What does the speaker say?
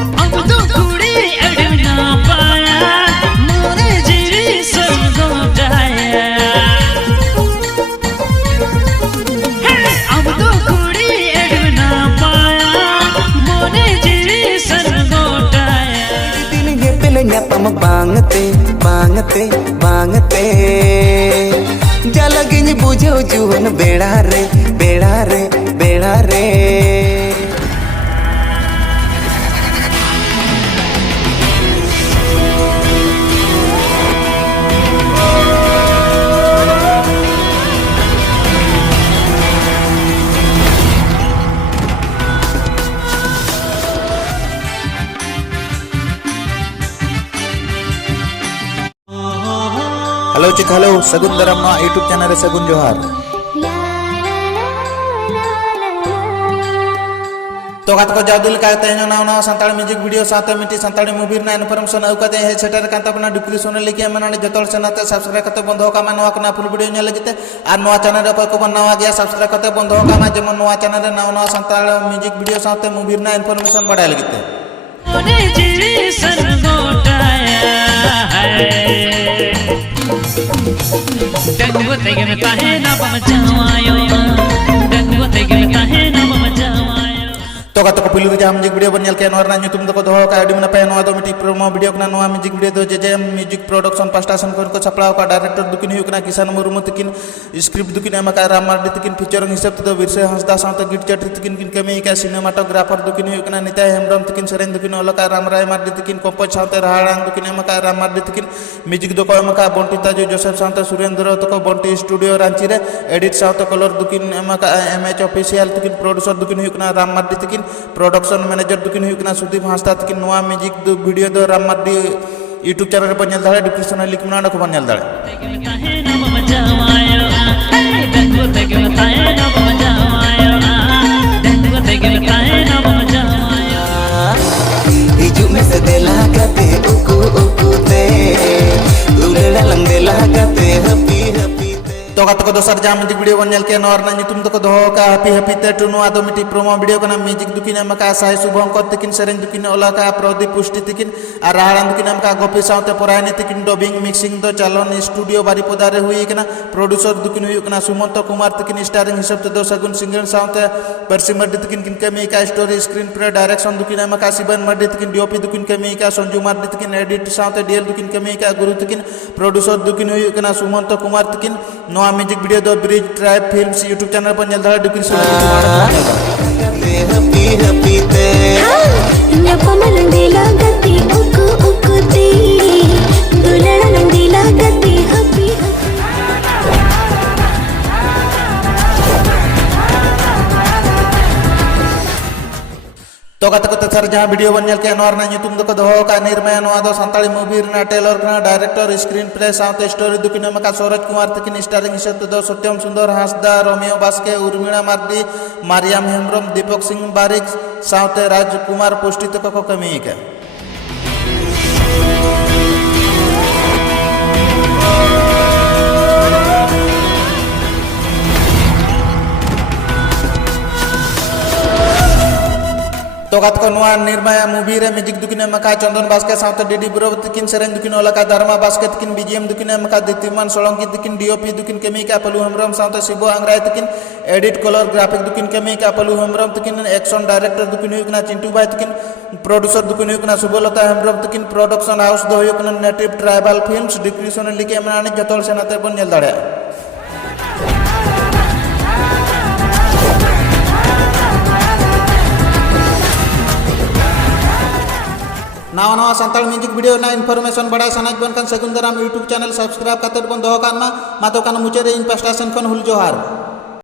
अब तो कुड़ी अड़ना पाया मोरे जीवी सरगो डाया अब तो कुड़ी अड़ना पाया मोरे जीवी सरगो डाया दिन ये पहले न्यापम बांगते बांगते बांगते जलगिन बुझो जुवन बेड़ा रे बेड़ा रे बेड़ा रे हेलो चिक हेलो सगुन दरम यूट्यूब चैनल सगुन जोहार तो गात को जादुल का तेनो ना संताली म्यूजिक वीडियो साथे मिटी संताली मूवी ना इनफॉर्मेशन औकाते हे सेटर कांता अपना डिस्क्रिप्शन लेके मनाने जतल सेनाते सब्सक्राइब करते बंद हो का मा नवा कना फुल वीडियो ने लगते और नवा चैनल रे को नवा गया सब्सक्राइब करते बंद हो का मा जेमन नवा चैनल रे नवा संताली म्यूजिक वीडियो साथे मूवी ना इनफॉर्मेशन बढ़ाय लगते मोरे जीवी सरगो डाया डंगो तेगे में ताहे ना बमचावायो डंगो तेगे में ताहे ना बमचावायो तो गात को पिलु जहां म्यूजिक वीडियो बन के नोर ना ᱧᱩᱛᱩᱢ ᱫᱚᱠᱚ ᱫᱚᱦᱚ ᱠᱟ ᱟᱹᱰᱤ ᱢᱟᱱᱟᱯᱟᱭ ᱱᱚᱣᱟ ᱫᱚ ᱢᱤᱴᱤ ᱯᱨᱳᱢᱳ वीडियो ᱠᱟᱱᱟ ᱱᱚᱣᱟ म्यूजिक वीडियो ᱫᱚ जेजेएम म्यूजिक प्रोडक्शन पास्टासन को छपड़ाव का डायरेक्टर दुकिन हुई कना किसान मुर्मू तकिन स्क्रिप्ट दुकिन एम का राम मार्डी तकिन फीचरिंग हिसाब तो बिरसे हंसदा साउते गिट चट्री तकिन किन कमी का सिनेमाटोग्राफर दुकिन हुई कना निताय हेमब्रम तकिन सेरेन दुकिन ओलका राम राय मार्डी तकिन कंपोज साउते राहाड़ांग दुकिन एम का राम मार्डी तकिन म्यूजिक दो को एम का बंटी ताजू जोसेफ साउते सुरेंद्र तको बंटी स्टूडियो रांची रे एडिट साउते कलर दुकिन एम का एमएच ऑफिशियल तकिन प्रोड्यूसर दुकिन हुई कना राम मार्डी तकिन प्रोडक्शन मैनेजर दुकिन हुई कना सुदीप हंसदा तकिन नवा म्यूजिक दो वीडियो दो राम मार्डी यूट्यूब चैनल पर नेल दाड़े डिस्क्रिप्शन लिंक में को नेल दाड़े हिजू में से देला कते उकु उकु ते उलेला लंग देला कते हपी हपी तो गात को दोसर जा म्यूजिक वीडियो बन के नोर ना ᱧᱩᱛᱩᱢ दको दो का हैप्पी हैप्पी ते टू नो आदो मिटी प्रोमो वीडियो कना म्यूजिक दुकिन एम का साई शुभंकर तकिन सेरेन दुकिन ओला का प्रदीप पुष्टि तकिन और राहाड़ान दुकिन एम का गोपी साउते परायनी तकिन डबिंग मिक्सिंग दो चालन स्टूडियो बारीपदा रे हुई कना प्रोड्यूसर दुकिन हुई कना सुमंत कुमार तकिन स्टारिंग हिसाब ते दो सगुन सिंगर साउते परसी मर्डी तकिन किन कमी का स्टोरी स्क्रीन प्ले डायरेक्शन दुकिन एम का शिवन मर्डी तकिन डीओपी दुकिन कमी का संजू मर्डी तकिन एडिट साउते डीएल दुकिन कमी का गुरु तकिन प्रोड्यूसर दुकिन हुई कना सुमंत कुमार तकिन नवा म्यूजिक वीडियो दो bridge tribe films YouTube channel पर नेल दाड़े डिस्क्रिप्शन हैप्पी हैप्पी ते न्या पमलंगीला गति उकु उकु ते दुलड़ा लंगीला गति हैप्पी तो गात को तेसर जहां वीडियो बन के नोर ना ᱧᱩᱛᱩᱢ दको दो का निर्मय नवा दो संताली मूवी ना टेलर ना डायरेक्टर स्क्रीन प्ले साउते स्टोरी दुकिन में का सूरज कुमार तकिन स्टारिंग हिसाब दो सत्यम सुंदर हांसदा रोमियो बास्के उर्मिला मार्डी मारियाम हेमब्रम दीपक सिंह बारिक साउते राजकुमार पुष्टि तक को कमी के तो गात को नवा निर्मय मूवी रे म्यूजिक दुकिन एम का चंदन बास्के साउते डीडी ब्रो तकिन सेरेन दुकिन ओला का धर्मा बास्के तकिन बीजीएम दुकिन एम का दितिमान सोलंकी तकिन डीओपी दुकिन केमी का पलू हेमब्रम साउते शिबो आंग्राय तकिन एडिट कलर ग्राफिक दुकिन केमी का पलू हेमब्रम तकिन एक्शन डायरेक्टर दुकिन हुई कना चिंटू भाई तकिन प्रोड्यूसर दुकिन हुई कना सुबलता हेमब्रम तकिन प्रोडक्शन हाउस दो हुई कना नेटिव ट्राइबल फिल्म्स डिस्क्रिप्शन लिखे मनाने जतल सेनाते बन नेल दाड़े नवा नवा संताल म्यूजिक वीडियो ना इनफॉर्मेशन बड़ा सनाज बनकान सगुन दराम यूट्यूब चैनल सब्सक्राइब करते बन दो कान मा तो कान मुचे रे इन पास्टा सेन खन हुल जोहार।